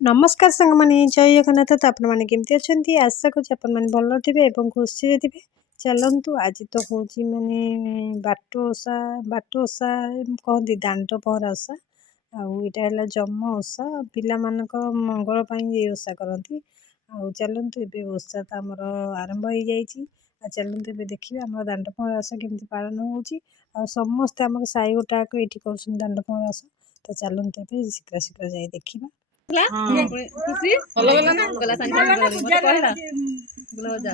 नमस्कार सांग मैंने जय जगन्नाथ। तो आपने केमती अच्छा आशा करुँच आपने भल थे खुशी थे। चलतु आज तो हूँ माने बाट ओषा कहती दांड पहरा ओषा आईटा है जम ओषा पिला मंगल ये ओषा करती। चलतु ए ओषा तो आमर आरंभ हो जाइए। चलतु ए देखिए आम दांड पहरा ओषा केमती पालन हो समस्ते आम साई गोटाक ये कर दांड पहरा ओषा। तो चलतु ए शीघ्र शीघ्र जाए देखा। खुशी ଭଲ ଭଲ ନା ଗଲା ସାଙ୍ଗେ ସାଙ୍ଗେ ମତେ କହିଲା ଗଲା ଯା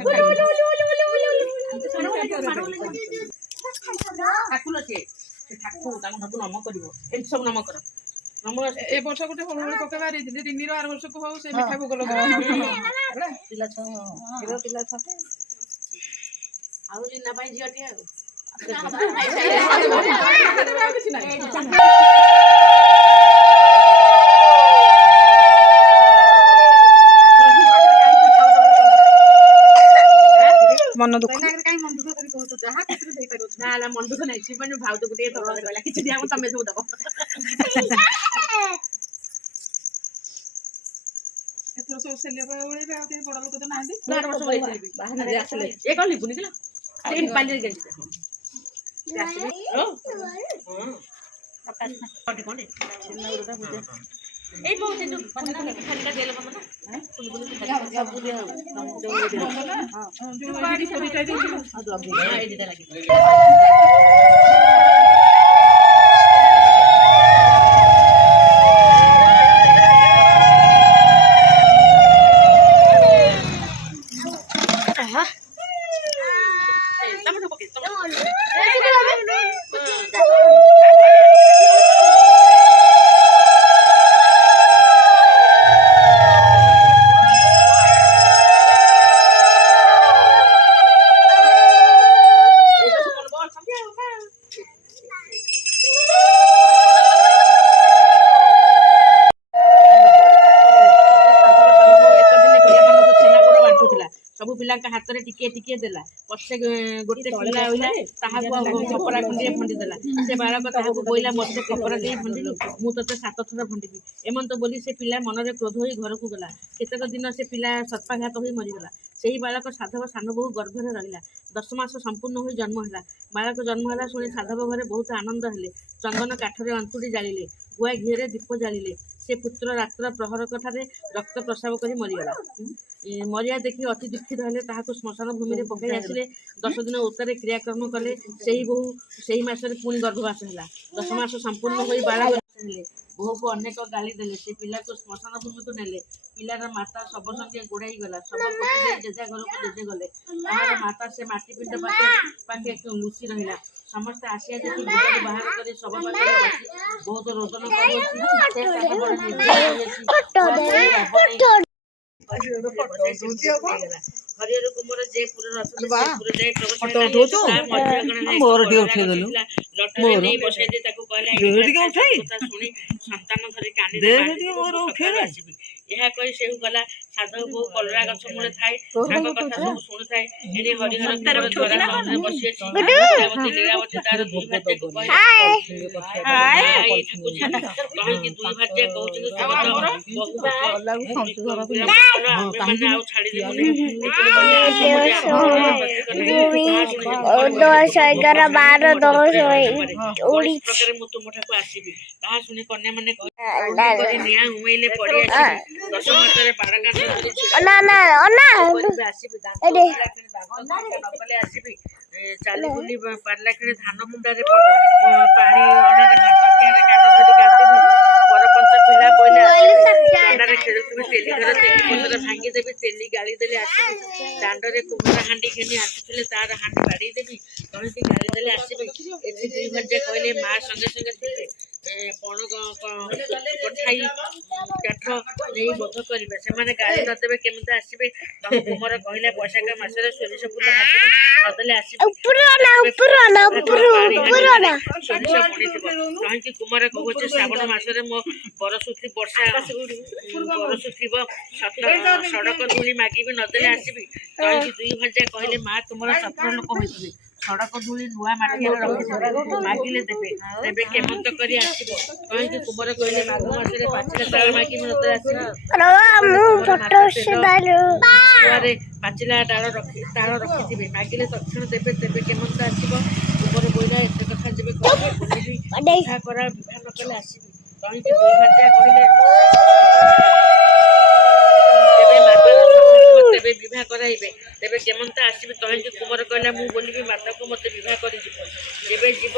ଠାକୁର ସେ ଠାକୁର ତାଙ୍କୁ ସବୁ ନମ କରିବ ଏମିତି ସବୁ ନମ କର ନମ ଏ ବର୍ଷ ଗୋଟେ ଭଲ ଭଲ ପକେଇବା ଦେଇଥିଲି ତିନିର ଆର ବର୍ଷକୁ ହଉ ସେ ମିଠା ଭୋଗ ଲଗାଅ ହେଲା ପିଲା ଛଅ ପିଲା ଛଅ ଆଉ ଲିନା ପାଇଁ ଝିଅଟି ଆଉ କିଛି ନାହିଁ मन दुख मन दुख नहीं भाव तो गोटे किसी तुम सब दब सब पिला हाथ में टिके टिके देला पछे गोटे पिला होइला ताहाको कपड़ा खंडे फंडी देला से बालक ताहाको बोइला मते कपड़ा दे फंडीलु मु तते 7 थर फंडीबी एमन तो बोली से पिला मन रे क्रोध होई घर को गला केतक दिन से पिला सत्पाघात होई मरि गला सेही बालक साधव सान बहु गर्भ रे रहिला 10 मास संपूर्ण होई जन्म हला बालक जन्म हला सुनी साधव घरे बहुत आनंद हेले चंदन काठरे अंतुड़ी जालिले गुआ घी रे दीप जालिले से पुत्र रात्र प्रहरक ठारे रक्त प्रसाव करी मरिगला मरिया देखी अति दुखित हेले ताहाको श्मशान भूमि रे पकई आसिले 10 दिन उत्तरे क्रियाक्रम कले सेही बहु सेही मासरे पुणी गर्भवास होला 10 मास संपूर्ण होई बालक हेले बहु को अनेक गाली देले से पिला को श्मशान भूमि को नेले पिलार माता सब संगे गोड़ाई गला सब कोटी जेजा घर को जेजे गले ताहार माता से माटी पिंड पाके लुचि रहिला समस्त आसिया देखि बुझारे बाहर करे सब पाके बसी बहुत रोदन हरिहर कुमार जयपुर यह कही से गला साधव बहु कलरा गछ मूले थाए कथा सब शुणु थाए एने हरिहर बसी लीलावती तार दुई भाज्य को कहीं दुई भाज्य चाली बुली पारला खेले धान कुंडारे पानी परपंच पिला पहले खेलुवे तेली घर तेली भांगी देवी तेली गाड़ी देले आसबे दांडरे कुमरा हांडी खेनी आसुले तार हांडी बाड़ी देवी कहीं गाड़ी देले आसबे एथि दुई भजे कहले मां संगे संगे थिले पण पठाई काठ नहीं बोध करेंगे से गाड़ी नदेवे केमती आसबे तुम कुमार कहले बैशाख मसरे सोरिष फूल नदेले कहीं कुमार कहूँ श्रावण मसरे मो बरसुथी वर्षा बरसुथब सड़क धूली मागिबी नदेले आसबी कहीं दुई भजा कहले माँ तुम सफल लोक होइथिबे ସଡ଼କ ଧୂଳି ନୂଆ ମାଠିଆରେ ରଖିଥିବେ ମାଗିଲେ ଦେବେ ତେବେ କେମନ୍ତ କରି ଆସିବ କାହିଁକି କୁମାର କହିଲେ ମାଘ ମାସରେ ପାଚିଲା ତାଳ ମାଗିବି ନତରେ ଆସିବ ଛୁଆରେ ପାଚିଲା ତାଳ ରଖିଥିବେ ମାଗିଲେ ତକ୍ଷଣ ଦେବେ ତେବେ କେମନ୍ତ ଆସିବ କୁମାର କହିଲା ଏତେ କଥା ଯେବେ କହିବେ ବିବାହ କରା ବିବାହ ନ କଲେ ଆସିବି କାହିଁକି ଦୁଇ ଭାର୍ଯ୍ୟା କହିଲେ ତେବେ ବିବାହ କରାଇବେ ତେବେ କେମନ୍ତ ଆସିବି ତହିଁକି କୁମାର କହିଲା ମୁଁ ବୋଲିବି ମାତାକୁ ମୋତେ ବିବାହ କରିଯିବ ଯେବେ ଯିବ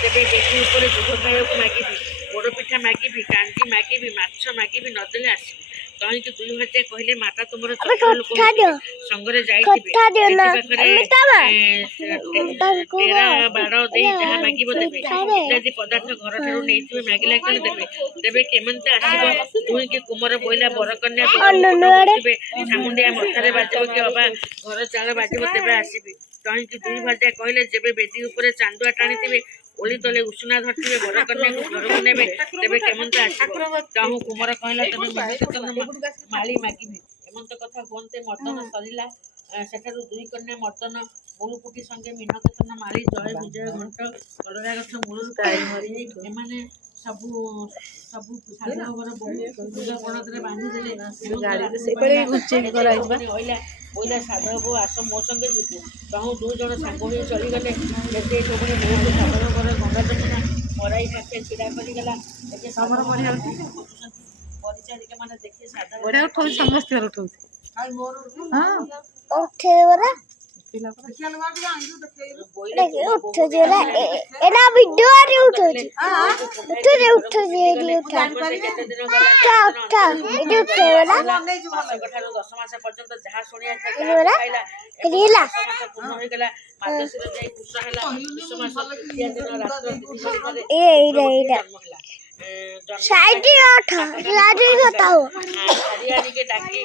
ତେବେ ବେଶୀ ଉପରେ ଦୁଧ ଖାଇବାକୁ ମାଗିବି ପୋଡ଼ ପିଠା ମାଗିବି କାଞ୍ଜି ମାଗିବି ମାଛ ମାଗିବି ନଦେଲେ ଆସିବି ତହିଁକି ଦୁଇ ଭାର୍ଯ୍ୟା କହିଲେ ମାତା ତୁମର ଚତୁର ଲୋକ ସଙ୍ଗରେ ଯାଇଥିବେ ଟେରା ବାଡ଼ ଦେଇ ଯାହା ମାଗିବ ଦେବେ ଇତ୍ୟାଦି ପଦାର୍ଥ ଘରଠାରୁ ନେଇଥିବେ ମାଗିଲା କ୍ଷଣି ଦେବେ ତେବେ କେମନ୍ତ ଆସିବ ଦୁହିଁକି କୁମାର ବୋଇଲା ବରକନ୍ୟା ଥିବେ ଠାମୁଣ୍ଡିଆ ମଥାରେ ବାଜିବ କି ଅବା ଘର ଚାଳ ବାଜିବ ତେବେ ଆସିବି ତହିଁକି ଦୁଇ ଭାର୍ଯ୍ୟା କହିଲେ ଯେବେ ବେଦୀ ଉପରେ ଚାନ୍ଦୁଆ ଟାଣିଥିବେ ଓଳି ତଳେ ଉଷୁନା ଧରିଥିବେ ବରକନ୍ୟାକୁ ଘରକୁ ନେବେ ତେବେ କେମନ୍ତ ଆସିବ ତହୁଁ କୁମାର କହିଲା ତେବେ ମାଳି ମାଗିବି ଏମନ୍ତ କଥା ହୁଅନ୍ତେ ମର୍ଦ୍ଦନ ସରିଲା ସେଠାରୁ ଦୁଇ କନ୍ୟା ମର୍ଦ୍ଦନ ମୁଳୁକୁଟି ସଙ୍ଗେ ମୀନକେତନ ମାଳି ଜୟ ବିଜୟ ଘଣ୍ଟ କଲରା ଗଛ ମୂଳରୁ ଏମାନେ ସବୁ ସାଧବର ବଣତରେ ବାନ୍ଧିଦେଲେ କହିଲା ସାଧବ ଆସ ମୋ ସଙ୍ଗେ ଯିବୁ ତହୁଁ ଦୁଇ ଜଣ ସାଙ୍ଗ ହୋଇ ଚଳିଗଲେ ଯେତେ ପୁଣି ବହୁତ ସାଧବର ଗଙ୍ଗା ଯମୁନା ମରାଇ ପାଖେ ଛିଡ଼ା କରିଗଲା ଏବେ ପରିଚାରିକା ମାନେ ଦେଖି ସାଧବ ସମସ୍ତଙ୍କର ଉଠଉଛି ଦଶ ମାସ ପର୍ଯ୍ୟନ୍ତ ଯାହା ଶୁଣିଲା ହେଇଗଲା ମାର୍ଗଶିର ଯାଇ ପୁଷ ହେଲା ପୁଷ ମାସ ତୃତୀୟା ଦିନ ରାତ୍ର ଚାରିଆଣିକେ ଡାକି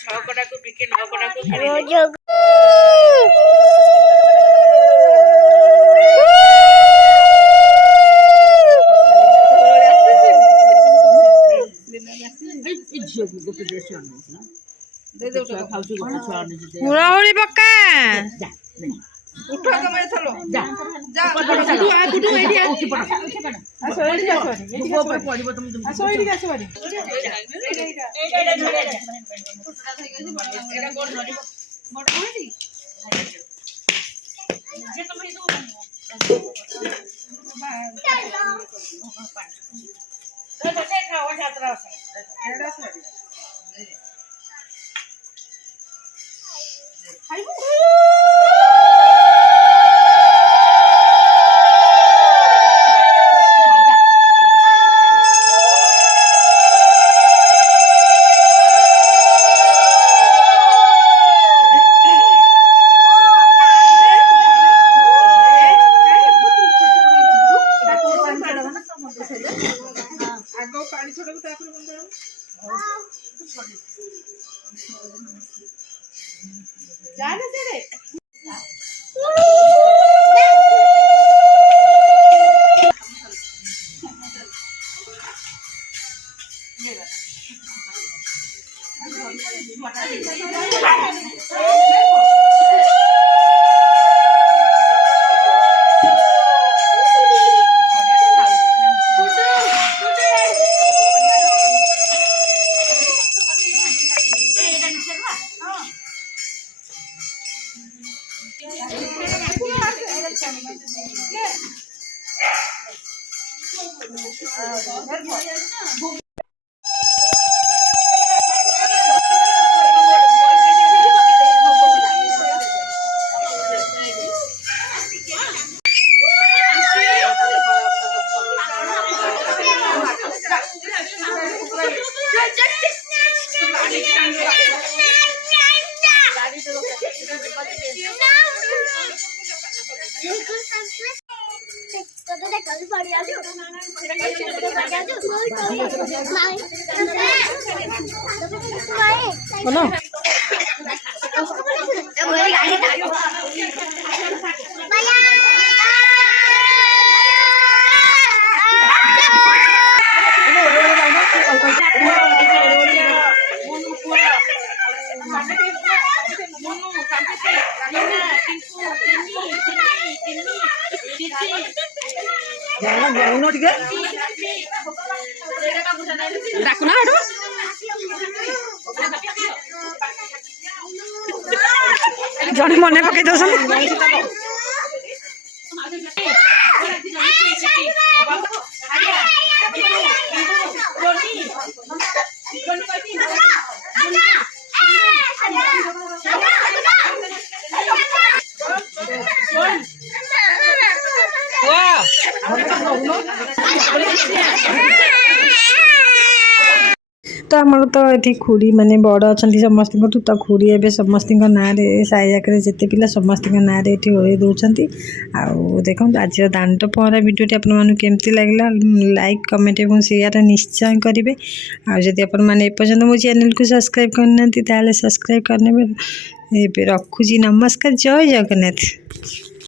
ଛଅ କଡ଼ାକୁ ବିକେ ନଅ କଡ଼ାକୁ ହୁଳହୁଳି ପକା डाकुना जड़े मन पकई दस तो आमर तो ये खुड़ी माने बड़ अच्छा समस्त तो खुड़ी ए समस्त ना साइजाक जिते पिला समस्त ना ओढ़े दौरान देखो आज दांड पहरा भिडियोटी आपमती लगला लाइक कमेंट और शेयर निश्चय करेंगे आदि आपपर्यंत मो चैनल को सब्सक्राइब करना सब्सक्राइब करने रखुची नमस्कार जय जगन्नाथ।